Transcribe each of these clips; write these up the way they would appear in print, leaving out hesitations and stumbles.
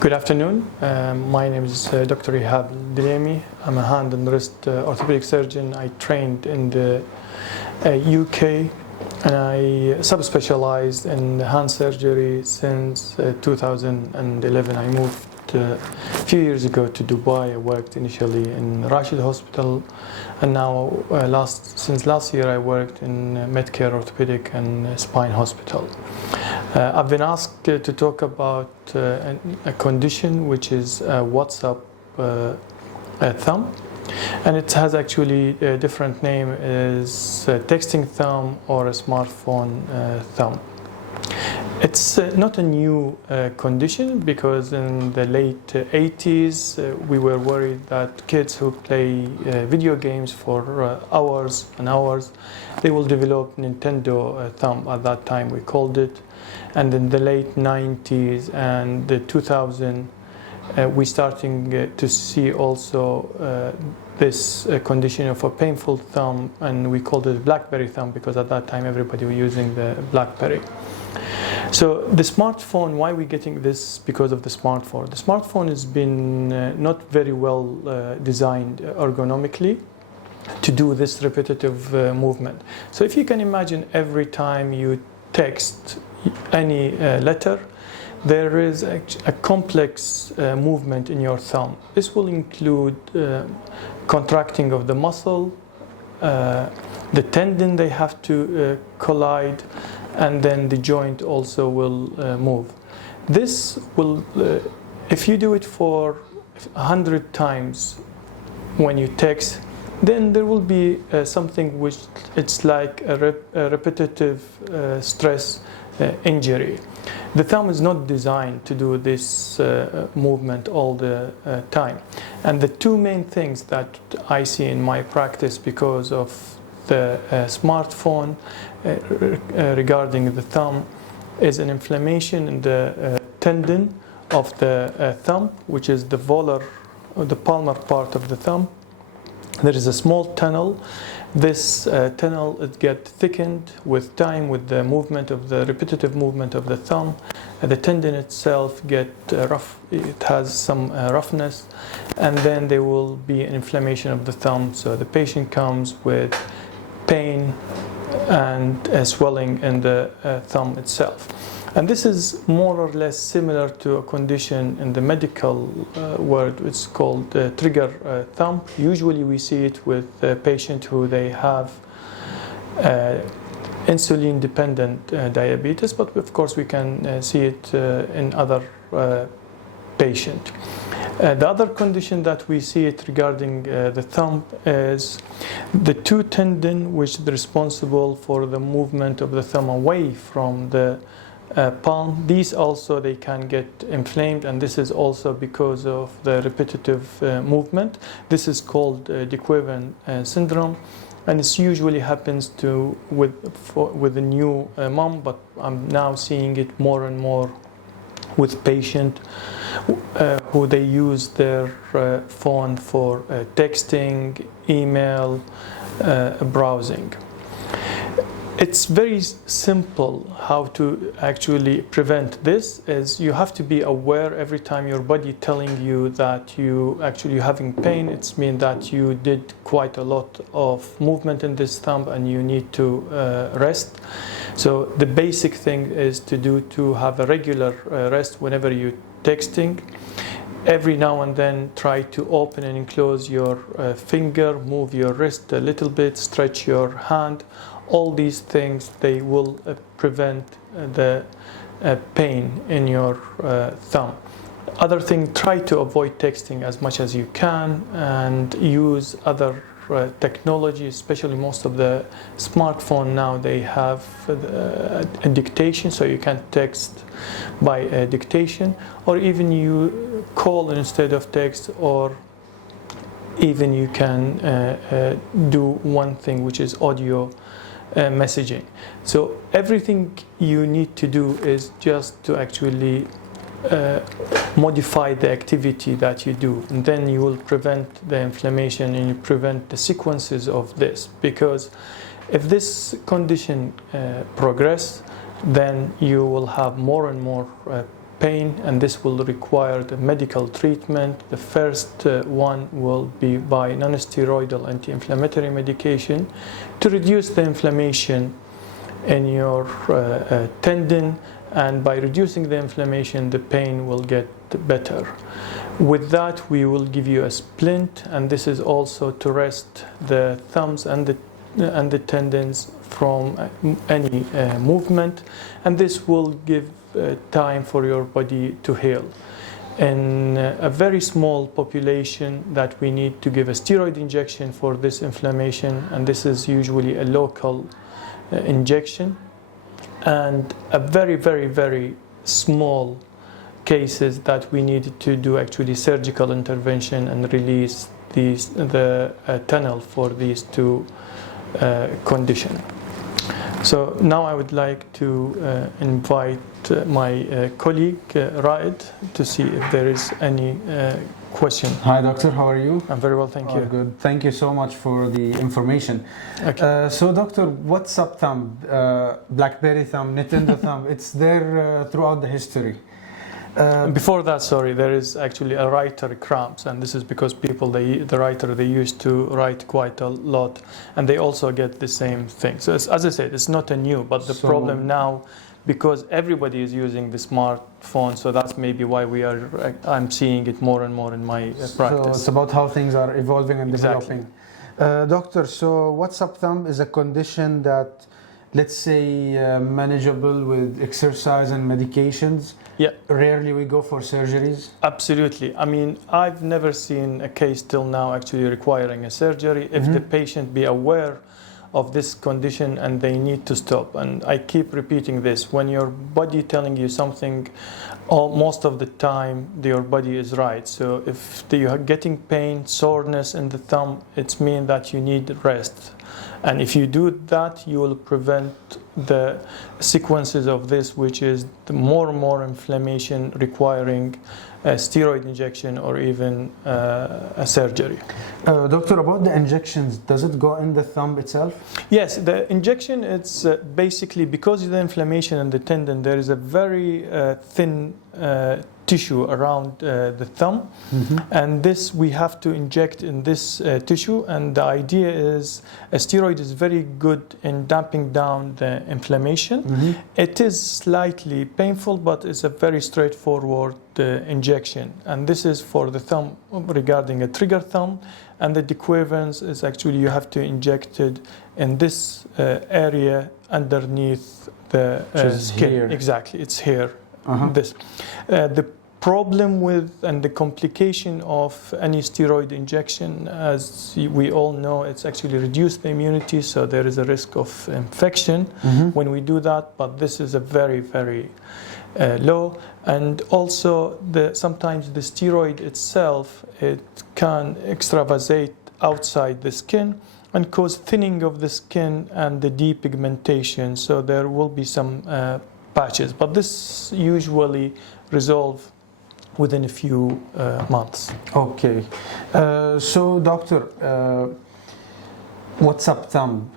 Good afternoon. My name is Dr. Ihab Dilemi. I'm a hand and wrist orthopedic surgeon. I trained in the UK and I subspecialized in hand surgery since 2011. I moved a few years ago to Dubai. I worked initially in Rashid Hospital, and now since last year I worked in Medcare Orthopedic and Spine Hospital. I've been asked to talk about a condition which is WhatsApp thumb, and it has actually a different name, is texting thumb or a smartphone thumb. It's not a new condition, because in the late 80s we were worried that kids who play video games for hours and hours, they will develop Nintendo thumb. At that time we called it. And in the late 90s and the 2000s, we starting to see also this condition of a painful thumb, and we called it BlackBerry thumb, because at that time everybody was using the BlackBerry. So the smartphone, why are we getting this? Because of the smartphone. The smartphone has been not very well designed ergonomically to do this repetitive movement. So if you can imagine, every time you text any letter, there is a complex movement in your thumb. This will include contracting of the muscle, the tendon, they have to collide, and then the joint also will move. This will, if you do it for 100 times when you text, then there will be something which it's like a repetitive stress injury. The thumb is not designed to do this movement all the time. And the two main things that I see in my practice because of the smartphone regarding the thumb is an inflammation in the tendon of the thumb, which is the volar or the palmar part of the thumb. There is a small tunnel. This tunnel, it gets thickened with time, with the movement of the repetitive movement of the thumb. The tendon itself get rough. It has some roughness, and then there will be an inflammation of the thumb. So the patient comes with pain and swelling in the thumb itself. And this is more or less similar to a condition in the medical world. It's called trigger thumb. Usually we see it with patients who they have insulin-dependent diabetes, but of course we can see it in other patients. The other condition that we see it regarding the thumb is the two tendon which are responsible for the movement of the thumb away from the palm. These also, they can get inflamed, and this is also because of the repetitive movement. This is called de Quervain syndrome, and this usually happens with a new mom, but I'm now seeing it more and more with patients who they use their phone for texting, email, browsing. It's very simple how to actually prevent this. Is you have to be aware every time your body telling you that you're having pain. It's mean that you did quite a lot of movement in this thumb and you need to rest. So the basic thing is to have a regular rest whenever you're texting. Every now and then try to open and close your finger, move your wrist a little bit, stretch your hand. All these things, they will prevent the pain in your thumb. Other thing, try to avoid texting as much as you can and use other technology, especially most of the smartphone now, they have a dictation, so you can text by dictation, or even you call instead of text, or even you can do one thing which is audio messaging. So everything you need to do is just to actually modify the activity that you do, and then you will prevent the inflammation and you prevent the sequences of this. Because if this condition progress, then you will have more and more pain, and this will require the medical treatment. The first one will be by non-steroidal anti-inflammatory medication to reduce the inflammation in your tendon, and by reducing the inflammation, the pain will get better. With that, we will give you a splint, and this is also to rest the thumbs and the tendons from any movement, and this will give time for your body to heal. In a very small population that we need to give a steroid injection for this inflammation, and this is usually a local injection, and a very, very, very small cases that we need to do actually surgical intervention and release the tunnel for these two conditions. So now I would like to invite my colleague Raed to see if there is any question. Hi doctor, how are you? I'm very well, thank you. Good. Thank you so much for the information. Okay. So doctor, what's up thumb? Blackberry thumb, Nintendo thumb, it's there throughout the history. Before that, sorry, there is actually a writer cramps, and this is because people, the writer, they used to write quite a lot, and they also get the same thing. So as I said, it's not a new, but the problem now, because everybody is using the smartphone, so that's maybe why I'm seeing it more and more in my practice. So it's about how things are evolving and Exactly. developing. Doctor, so what's up thumb is a condition that, let's say, manageable with exercise and medications. Yeah. Rarely we go for surgeries. Absolutely. I mean, I've never seen a case till now actually requiring a surgery if the patient be aware of this condition and they need to stop. And I keep repeating this, when your body telling you something, most of the time your body is right. So if you are getting pain, soreness in the thumb, it means that you need rest. And if you do that, you will prevent the sequences of this, which is the more and more inflammation requiring a steroid injection or even a surgery. Doctor, about the injections, does it go in the thumb itself? Yes, the injection, it's basically because of the inflammation in the tendon, there is a very thin tissue around the thumb, and this we have to inject in this tissue, and the idea is a steroid is very good in damping down the inflammation. It is slightly painful, but it's a very straightforward injection, and this is for the thumb regarding a trigger thumb, and the dequavance is actually you have to inject it in this area underneath the skin. Here. Exactly, it's here. This the problem with and the complication of any steroid injection, as we all know, it's actually reduced the immunity, so there is a risk of infection when we do that, but this is a very, very low. And also sometimes the steroid itself, it can extravasate outside the skin and cause thinning of the skin and the depigmentation, so there will be some patches, but this usually resolve within a few months. Okay. So doctor, what's up thumb?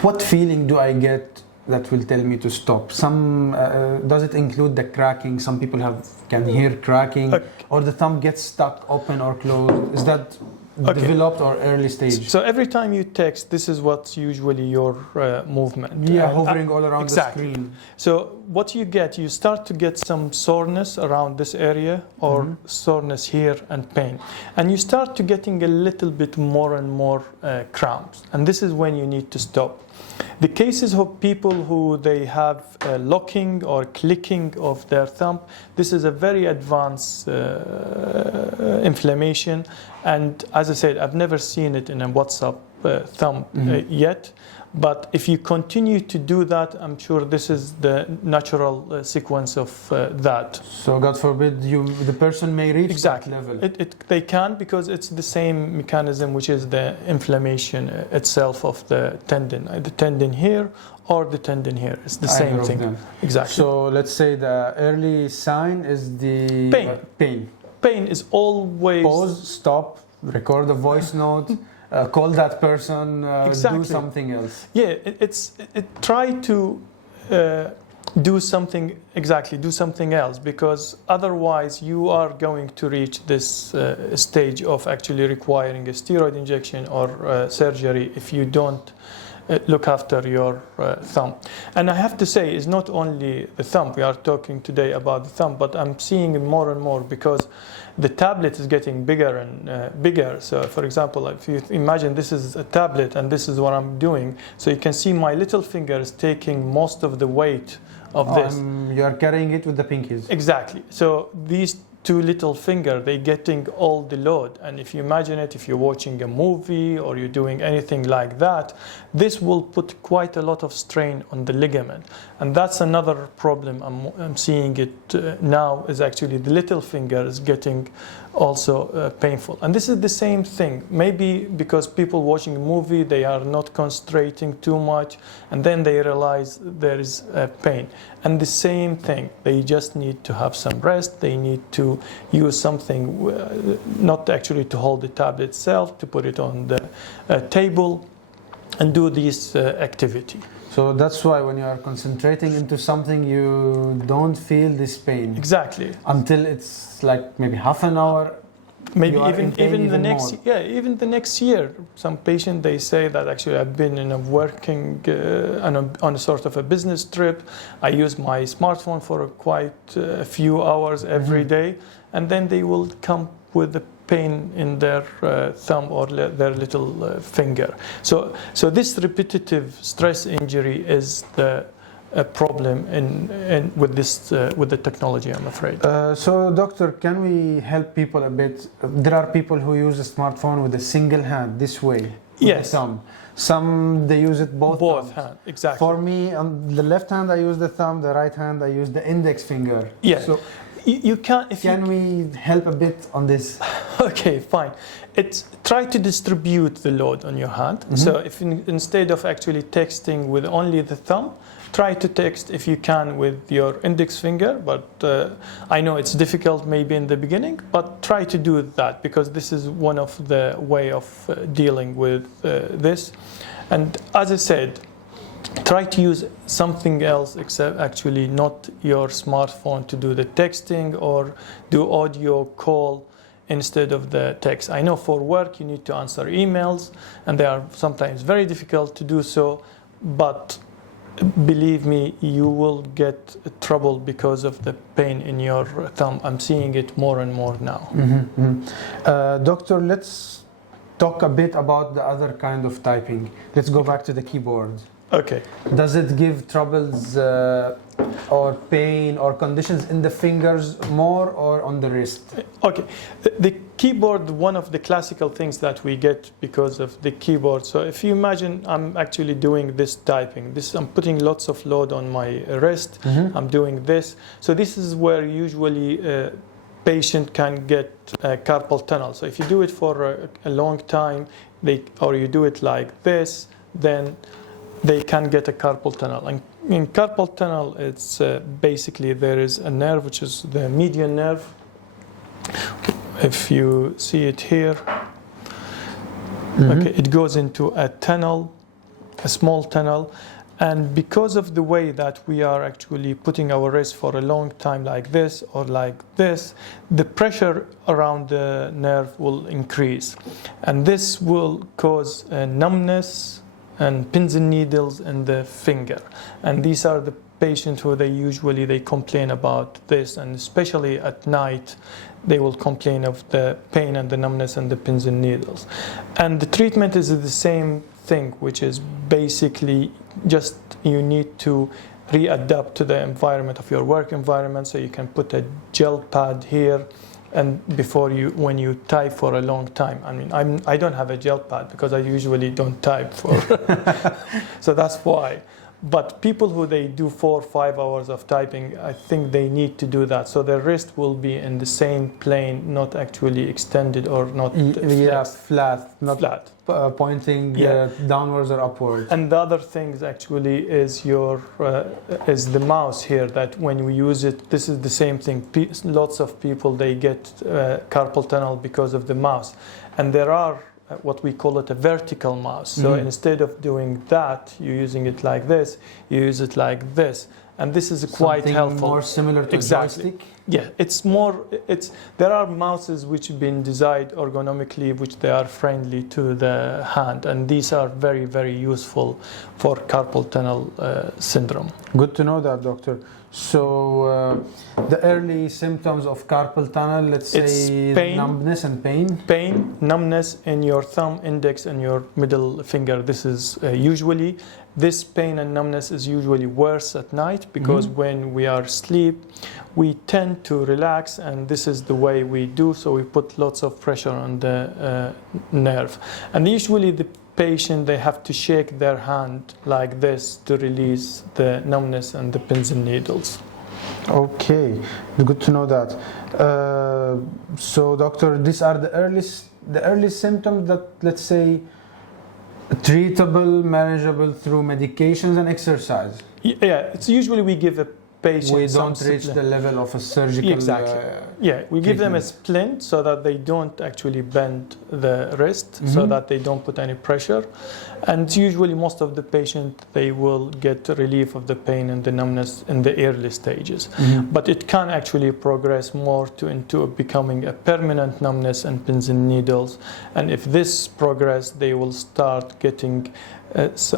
What feeling do I get that will tell me to stop? Some does it include the cracking? Some people can hear cracking, or the thumb gets stuck open or closed. Is that developed or early stage? So every time you text, this is what's usually your movement. Yeah, hovering all around exactly. the screen. So what you get, you start to get some soreness around this area, or soreness here and pain. And you start to getting a little bit more and more cramps. And this is when you need to stop. The cases of people who they have locking or clicking of their thumb, this is a very advanced inflammation, and as I said, I've never seen it in a WhatsApp thumb yet, but if you continue to do that, I'm sure this is the natural sequence of that. So God forbid the person may reach exactly. that level. They can, because it's the same mechanism, which is the inflammation itself of the tendon here or the tendon here. It's the same thing. Them. Exactly. So let's say the early sign is the pain. Pain is always... Pause, stop, record a voice note, call that person, exactly. do something else. Yeah, try to do something else, because otherwise you are going to reach this stage of actually requiring a steroid injection or surgery if you don't look after your thumb. And I have to say, it's not only the thumb. We are talking today about the thumb, but I'm seeing it more and more because the tablet is getting bigger and bigger. So for example, if you imagine this is a tablet and this is what I'm doing, so you can see my little finger is taking most of the weight of this. You are carrying it with the pinkies. Exactly. So these two little fingers, they're getting all the load. And if you imagine it, if you're watching a movie or you're doing anything like that, this will put quite a lot of strain on the ligament. And that's another problem I'm seeing it now, is actually the little finger is getting also painful. And this is the same thing. Maybe because people watching a movie, they are not concentrating too much, and then they realize there is pain. And the same thing, they just need to have some rest. They need to use something, not actually to hold the tablet itself, to put it on the table and do this activity. So that's why when you are concentrating into something, you don't feel this pain. Exactly. Until it's like maybe half an hour. Maybe even the next even the next year. Some patient, they say that actually I've been in a working on a sort of a business trip. I use my smartphone for quite a few hours every day, and then they will come with the pain in their thumb or their little finger. So this repetitive stress injury is the problem with the technology, I'm afraid. So doctor, can we help people a bit? There are people who use a smartphone with a single hand, this way, with yes. the thumb. Some they use it both hands. Exactly. For me, on the left hand I use the thumb, the right hand I use the index finger. Yeah. So you can't. Can we help a bit on this? Okay, fine. Try to distribute the load on your hand. So if instead of actually texting with only the thumb, try to text if you can with your index finger. But I know it's difficult maybe in the beginning, but try to do that, because this is one of the way of dealing with this. And as I said, try to use something else except actually not your smartphone to do the texting, or do audio call instead of the text. I know for work you need to answer emails, and they are sometimes very difficult to do so, but believe me, you will get trouble because of the pain in your thumb. I'm seeing it more and more now. Doctor, let's talk a bit about the other kind of typing. Let's go back to the keyboard. Okay. Does it give troubles or pain or conditions in the fingers more, or on the wrist? Okay. The keyboard, one of the classical things that we get because of the keyboard. So if you imagine I'm actually doing this typing, I'm putting lots of load on my wrist. I'm doing this. So this is where usually patient can get carpal tunnel. So if you do it for a long time, or you do it like this, then they can get a carpal tunnel. And in carpal tunnel, it's basically there is a nerve, which is the median nerve. If you see it here, okay, it goes into a tunnel, a small tunnel. And because of the way that we are actually putting our wrist for a long time like this or like this, the pressure around the nerve will increase. And this will cause numbness and pins and needles in the finger. And these are the patients who they complain about this, and especially at night they will complain of the pain and the numbness and the pins and needles. And the treatment is the same thing, which is basically just you need to readapt to the environment of your work environment. So you can put a gel pad here, and when you type for a long time. I mean, I don't have a gel pad because I usually don't type for, so that's why. But people who they do 4 or 5 hours of typing, I think they need to do that. So their wrist will be in the same plane, not actually extended or not flat, not flat. Pointing downwards or upwards. And the other things actually is is the mouse here, that when we use it, this is the same thing. Lots of people, they get carpal tunnel because of the mouse. And there are what we call it a vertical mouse. So instead of doing that, you're using it like this, you use it like this. and this is quite Something helpful. more similar to Exactly. a joystick. Yeah, it's more. There are mouses which have been designed ergonomically, which they are friendly to the hand, and these are very, very useful for carpal tunnel syndrome. Good to know that, doctor. So the early symptoms of carpal tunnel, let's It's say pain. numbness and pain. Pain, numbness in your thumb, index, and your middle finger. This is usually, this pain and numbness is usually worse at night, because when we are asleep, we tend to relax, and this is the way we do. So we put lots of pressure on the nerve, and usually the patient, they have to shake their hand like this to release the numbness and the pins and needles. Okay, good to know that. So, doctor, these are the early symptoms that, let's say, treatable, manageable through medications and exercise. Yeah, it's usually we give a patient. We don't reach the level of a surgical. Exactly. Yeah, we give them a splint so that they don't actually bend the wrist, so that they don't put any pressure. And usually most of the patient, they will get relief of the pain and the numbness in the early stages. But it can actually progress more into becoming a permanent numbness and pins and needles. And if this progress, they will start getting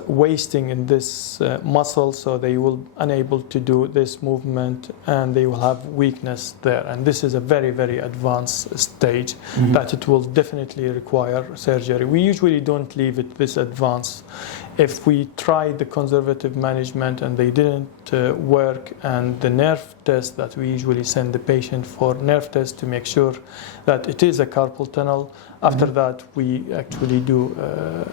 wasting in this muscle, so they will unable to do this movement, and they will have weakness there. And this is a very, very advanced stage that it will definitely require surgery. We usually don't leave it this advanced. If we try the conservative management and they didn't work, and the nerve test that we usually send the patient for nerve test to make sure that it is a carpal tunnel, after that we actually do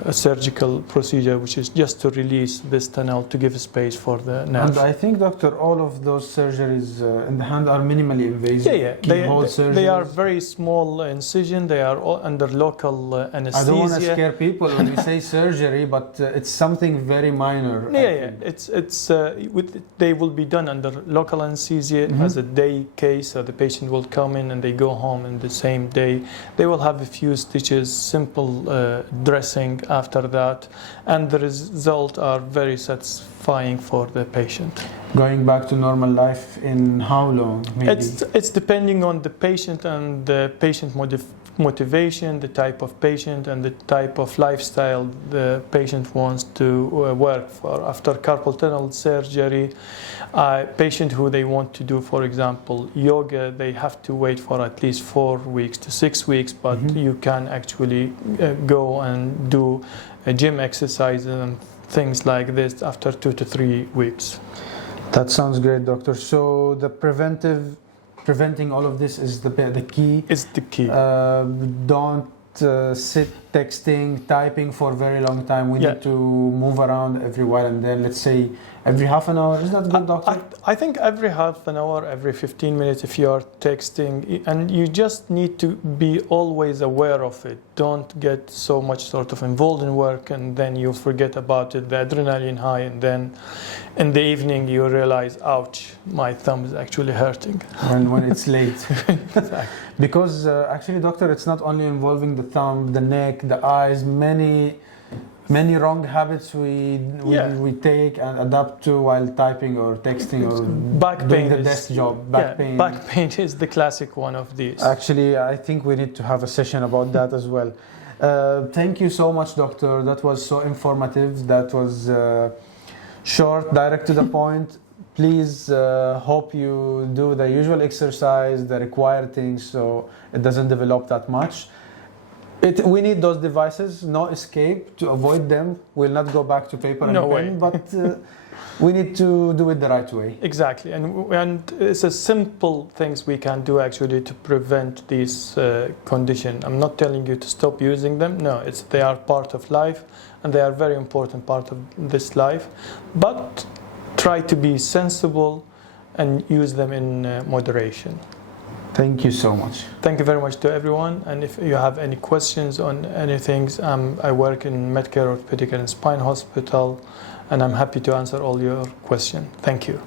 a surgical procedure, which is just to release this tunnel to give space for the nerve. And I think, doctor, all of those surgeries in the hand are minimally invasive. Yeah. They are very small incision. They are all under local anesthesia. I don't want to scare people when we say surgery, but it's something very minor. Yeah. They will be done under local anesthesia as a day case. So the patient will come in and they go home in the same day. They will have a few stitches, simple dressing after that, and the result are very satisfying for the patient. Going back to normal life in how long? Maybe? It's depending on the patient and the patient motivation, the type of patient, and the type of lifestyle the patient wants to work for. After carpal tunnel surgery, patient who they want to do, for example, yoga, they have to wait for at least 4 weeks to 6 weeks, but you can actually go and do gym exercises and things like this after 2 to 3 weeks. That sounds great, doctor. So the preventing all of this is the key. It's the key. Don't sit texting, typing for a very long time. We need to move around every while and then. Let's say every half an hour. Is that good, doctor? I think every half an hour, every 15 minutes, if you are texting, and you just need to be always aware of it. Don't get so much sort of involved in work and then you forget about it, the adrenaline high, and then in the evening you realize, ouch, my thumb is actually hurting. When it's late. Exactly. Because actually, doctor, it's not only involving the thumb, the neck, the eyes, many wrong habits we take and adapt to while typing or texting or doing the desk job. Back pain. Back pain is the classic one of these. Actually, I think we need to have a session about that as well. Thank you so much, doctor. That was so informative. That was short, direct to the point. Please hope you do the usual exercise, the required things, so it doesn't develop that much. We need those devices, no escape, to avoid them. We'll not go back to paper and pen, but we need to do it the right way. Exactly, and it's a simple things we can do actually to prevent this condition. I'm not telling you to stop using them. No, they are part of life, and they are very important part of this life. But try to be sensible and use them in moderation. Thank you so much. Thank you very much to everyone. And if you have any questions on anything, I work in Medcare Orthopedic and Spine Hospital, and I'm happy to answer all your questions. Thank you.